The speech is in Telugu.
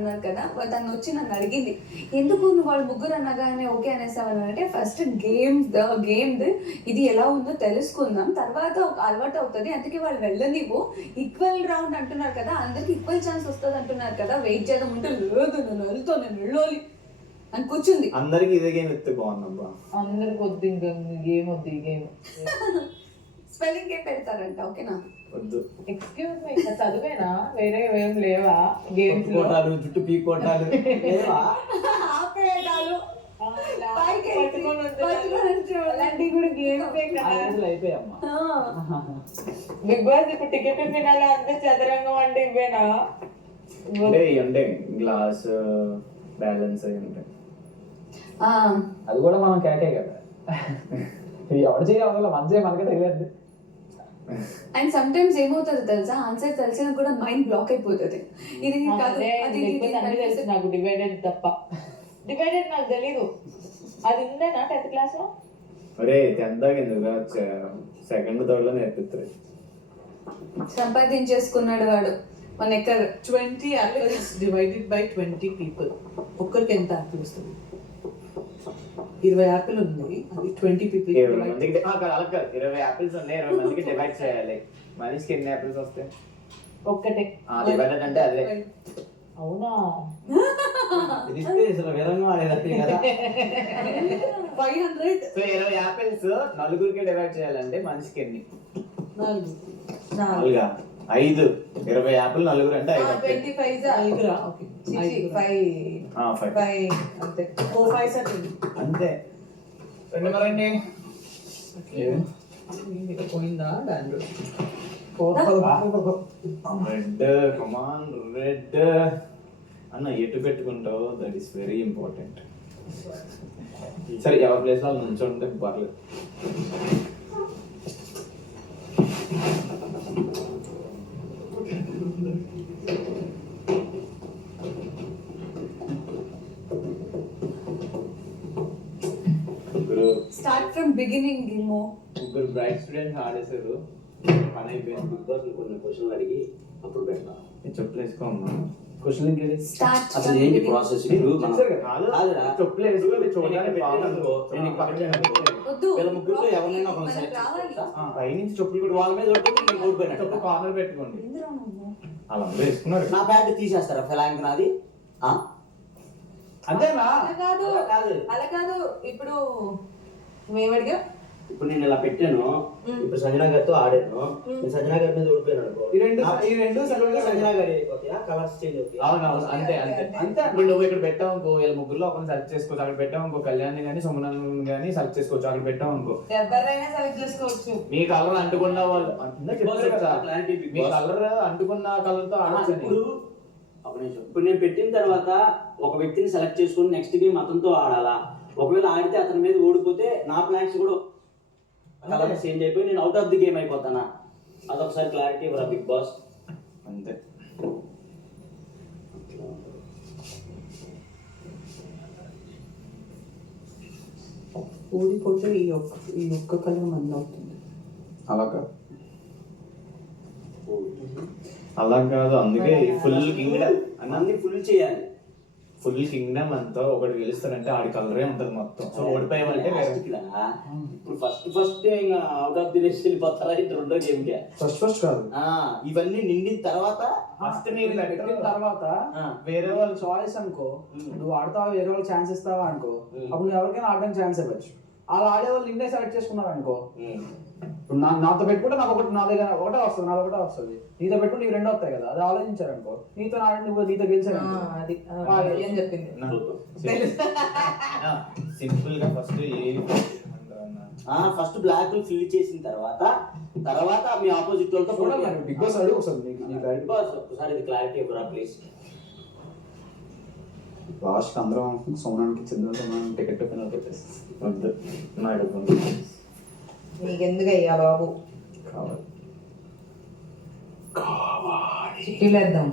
అన్నారు కదా, తను వచ్చి నన్ను అడిగింది ఎందుకు నువ్వు వాళ్ళు ముగ్గురు అనగానే ఓకే అనేసావని. అంటే ఫస్ట్ గేమ్ ఇది ఎలా ఉందో తెలుసుకుందాం, తర్వాత ఒక అలవాటు అవుతుంది, అందుకే వాళ్ళు వెళ్ళనివ్వు. ఈక్వల్ రౌండ్ అంటున్నారు కదా, అందరికి ఈక్వల్ ఛాన్స్ వస్తుంది అంటున్నారు కదా, వెయిట్ చేద్దాం అంటే లేదు నేను వెళ్ళాలి అని కూర్చుంది. అందరికి ఇదే గేమ్ ఎత్తే బాగుందబ్బా. అందరికి వద్దు, ఇంకా గేమ్ వద్దు. ఈ గేమ్ స్పెల్లింగ్ గేమ్ పెడతారంట, ఓకేనా? వద్దు. ఎక్స్క్యూజ్ మీ, ఇంకా చదివేనా? వేరే ఏం లేవా గేమ్స్? కోటాలు, జుట్టు పీ కోటాలు లేవా? బిగ్ బాస్ ఇప్పుడు టికెట్ ఫినాలే అంతే చదరంగం అంటే ఇవేనా? అంటే గ్లాస్ బ్యాలెన్స్ అయి ఉంటాయి. అది కూడా మనం కేకే కదా, ఎవరు చేయాలి మంచిగా మనకే తెలియదు. అండ్ సమ్ టైమ్స్ ఏమవుతుంది తెలుసా, ఆన్సర్ తెలిసినా కూడా మైండ్ బ్లాక్ అయిపోతుంది. ఇది కాదు తెలుసు నాకు, డివైడెడ్ తప్ప. డివైడెడ్ నాకు తెలీదు. అది ఉందేనా 10th క్లాస్ లో? అరే 10th ఎందుకు, సెకండ్ థర్డ్ లో నేర్పిస్తారు. సంపాదించేసుకున్నాడు వాడు మన ఎక్కడ. 20 apples divided by 20 people. ఒక్కరికి ఎంత యాపిల్ వస్తుంది? 20 యాపిల్ ఉంది, అది 20 people 20 యాపిల్స్ ఉన్నాయి, 20 మందికి డివైడ్ చేయాలి. మనిషికి ఎన్ని యాపిల్స్ వస్తాయి? ఒక్కటే. డివైడెడ్ అంటే అదే. అవునా? అసలు విధంగా ఆడేది కదా. 500. సో 20 యాపిల్స్ నలుగురికి డివైడ్ చేయాలంటే మనిషికి ఎన్ని? 4. 5. 20 యాపిల్ నలుగురు అంటే 5. 25 5రా? ఓకే, 5 అంతే. 4 5 అంతే. రెండు మరండి పోయిందా? రెడ్, కమాన్ రెడ్ అన్న. ఎటు పెట్టుకుంటావు, దట్ ఈస్ వెరీ ఇంపార్టెంట్. సరే ఎవరి ప్లేస్ వాళ్ళు నుంచి ఉంటే పర్లేదు. Start from beginning. ముగ్గురు బ్రైట్ స్టూడెంట్స్ ఆడేశారు, పని అయిపోయింది. బిగ్ బాస్ కొన్ని క్వశ్చన్లు అడిగి అప్పుడు పెడతా. చెప్పులు వేసుకోమ్మా. క్వశ్చన్ ఇంకేది అసలు ఏంటి ప్రాసెస్? చెప్పులు వేసుకొని చూడడానికి వీళ్ళ ముగ్గురు ఎవరినైనా ఒక పైనుంచి చెప్పులు కూడా వాళ్ళ మీద చెప్పు కార్నర్ పెట్టుకోండి. అలా వేసుకున్నారు. నా బ్యాగ్ తీసేస్తారా ఫెలాంక్ నాది? అంతేనా? అలా కాదు. ఇప్పుడు మేమడిగా ఇప్పుడు నేను ఇలా పెట్టాను, ఇప్పుడు సంజనా గారితో ఆడాను, నేను సంజనా గారి మీద ఓడిపోయాను అనుకో, ఈ రెండు సంజనా గారి అయిపోతాయా, కలర్స్ చేంజ్ అవుతాయి. అవునవును, అంతే. ఇప్పుడు నువ్వు ఇక్కడ పెట్టావు అనుకో, వీళ్ళ ముగ్గురులో ఒకరిని సెలెక్ట్ చేసుకోవచ్చు. అక్కడ పెట్టావు అనుకో, కళ్యాణ్ గానీ సుమన్ గానీ సెలెక్ట్ చేసుకోవచ్చు. అక్కడ పెట్టావు అనుకో, ఎవరైనా సెలెక్ట్ చేసుకోవచ్చు. మీ కలర్ అంటుకున్న వాళ్ళు, మీ కలర్ అంటుకున్న కలర్ తో ఆడచ్చు. ఇప్పుడు నేను పెట్టిన తర్వాత ఒక వ్యక్తిని సెలెక్ట్ చేసుకుని నెక్స్ట్ గేమ్ అతనితో ఆడాలా? ఒకవేళ ఆడితే అతని మీద ఓడిపోతే నా ప్లాన్స్ కూడా కలర్ చేంజ్ అయిపోయి నేను అవుట్ ఆఫ్ ది గేమ్ అయిపోతానా? అదొకసారి క్లారిటీ ఇవ్వరా బిగ్ బాస్? అంతే. ఓడిపోతే ఈ ఒక్క కలర్ మంది అవుతుంది. అలా కాదు, అందుకే ఫుల్ కింగ్డమ్ అన్ని ఫుల్ చేయాలి. ఫుల్ కింగ్డమ్ అంతా ఒకటి గెలుస్తారంటే ఆడి కలరే ఉంటది మొత్తం. సో ఓడిపోయామంటే ఇప్పుడు ఫస్ట్ ఇంకా అవుట్ ఆఫ్ ది రేస్ వెళ్ళిపోతారా? ఇది రెండో గేమ్ కే ఫస్ట్ కాదు, ఇవన్నీ నిండిన తర్వాత ఫస్ట్ నీకు పెట్టిన తర్వాత వేరే వాళ్ళ చాయిస్ అనుకో, నువ్వు ఆడతావా, వేరే వాళ్ళు ఛాన్స్ ఇస్తావా అనుకో, అప్పుడు నువ్వు ఎవరికైనా ఆడడానికి ఛాన్స్ ఇవ్వచ్చు. అలా ఆడే వాళ్ళు నిన్నే సెలెక్ట్ చేసుకున్నారు అనుకో, ఇప్పుడు నాతో పెట్టుకుంటే నాకు ఒకటి, నా దగ్గర ఒకటే వస్తుంది, నాది ఒకటే వస్తుంది. నీతో పెట్టుకుంటే నీకు 2 వస్తాయి కదా, అది ఆలోచించారు అనుకో, నీతో నువ్వు నీతో గెలిచాను. అది ఏం చెప్పింది సింపుల్ గా ఫస్ట్ బ్లాక్ ఫిల్ చేసిన తర్వాత మీ ఆపోజిట్ వాళ్ళతో బిగ్ బాస్ అడుగు ఒకసారి ఒకసారి ఇది క్లారిటీ ఇవ్వరా ప్లీజ్. లాస్ట్ అందరం సోమనానికి చిన్న టికెట్ పెట్టేసి నీకెందుకు అయ్యా బాబు? కావాలి చిట్టీలేద్దాం.